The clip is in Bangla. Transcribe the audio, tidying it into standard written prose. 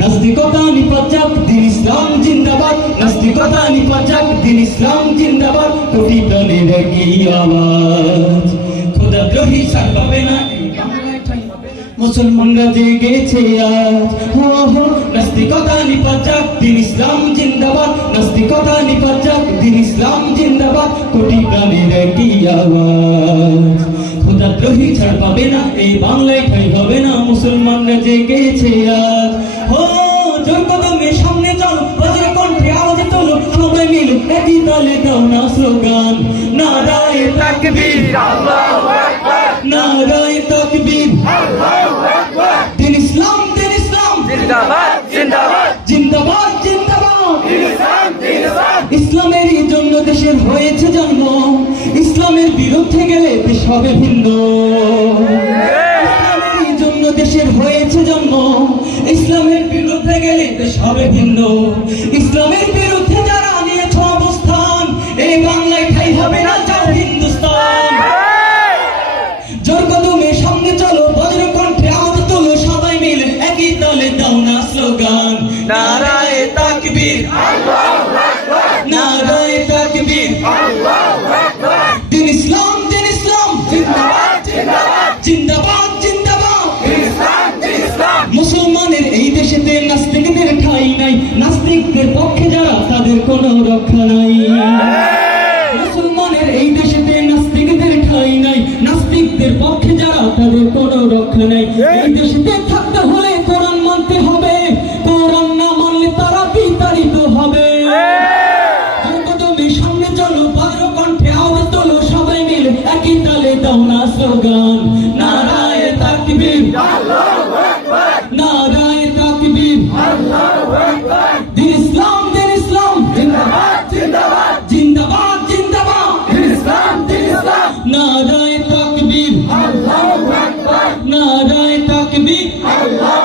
নাস্তিকতা নিপাত যাক, দিন ইসলাম জিন্দাবাদ। নাস্তিকতা নিপাত যাক, দিন ইসলাম জিন্দাবাদ। কোটি প্রাণের একই আওয়াজ, খোদাদ্রোহী ছাড় পাবে না এই বাংলায় ঠাঁই হবে না। মুসলমানরা জেগেছে আজ, হো হো। নাস্তিকতা নিপাত যাক, দিন ইসলাম জিন্দাবাদ। নাস্তিকতা নিপাত যাক, দিন ইসলাম জিন্দাবাদ। কোটি প্রাণের একই আওয়াজ, খোদাদ্রোহী ছাড় পাবে না এই বাংলায় ঠাঁই হবে না। মুসলমানরা জেগেছে আজ, হো। জোর কদমে সামনে চলো, বজ্র কণ্ঠে আওয়াজ তোলো, সবাই মিলে একই তালে দাও না স্লোগান, নারায়ে তাকবীর, আল্লাহু আকবার, নারায়ে তাকবীর, আল্লাহু আকবার। দিন ইসলাম জিন্দাবাদ, জিন্দাবাদ, জিন্দাবাদ, জিন্দাবাদ। দিন ইসলাম জিন্দাবাদ। ইসলামেরই জন্য দেশের হয়েছে জন্ম, ইসলামের বিরুদ্ধে গেলে দেশ হবে ভিন্ন। ইসলামেরই জন্য দেশের হয়েছে জন্ম, ইসলামের বিরুদ্ধে গেলে দেশ হবে ভিন্ন। ইসলামের বিরুদ্ধে যারা নিয়েছ অবস্থান, এই বাংলায় ঠাঁই হবে না, যাও হিন্দুস্তান। জোর কদমে সামনে চলো, বজ্র কণ্ঠে আওয়াজ তোলো, সবাই মিলে একই তালে দাও না স্লোগান, নারায়ে তাকবীর, আল্লাহু আকবার, নারায়ে তাকবীর, আল্লাহু আকবার। দিন ইসলাম জিন্দাবাদ, জিন্দাবাদ, জিন্দাবাদ, জিন্দাবাদ। দিন ইসলাম। মুসলমানের এই দেশেতে নাস্তিকদের ঠাঁই নাই, নাস্তিকদের পক্ষে যারা তাদের কোনো রক্ষা নাই। মুসলমানের এই দেশেতে নাস্তিকদের ঠাঁই নাই, নাস্তিকদের পক্ষে যারা তাদের কোনো রক্ষা নাই। এই দেশেতে থাকতে হলে কোরআন মানতে হবে, কোরআন না মানলে তারা বিতাড়িত হবে। সামনে চলো, বজ্র কণ্ঠে আওয়াজ তোলো, সবাই মিলে একই তালে দাও না স্লোগান, নারায়ে তাকবীর, আল্লাহু আকবার, নারায়ে তাকবীর, আল্লাহু আকবার। দিন ইসলাম জিন্দাবাদ, জিন্দাবাদ, জিন্দাবাদ, জিন্দাবাদ। দিন ইসলাম নারায়ে তাকবীর, আল্লাহু আকবার, নারায়ে তাকবীর, আল্লাহু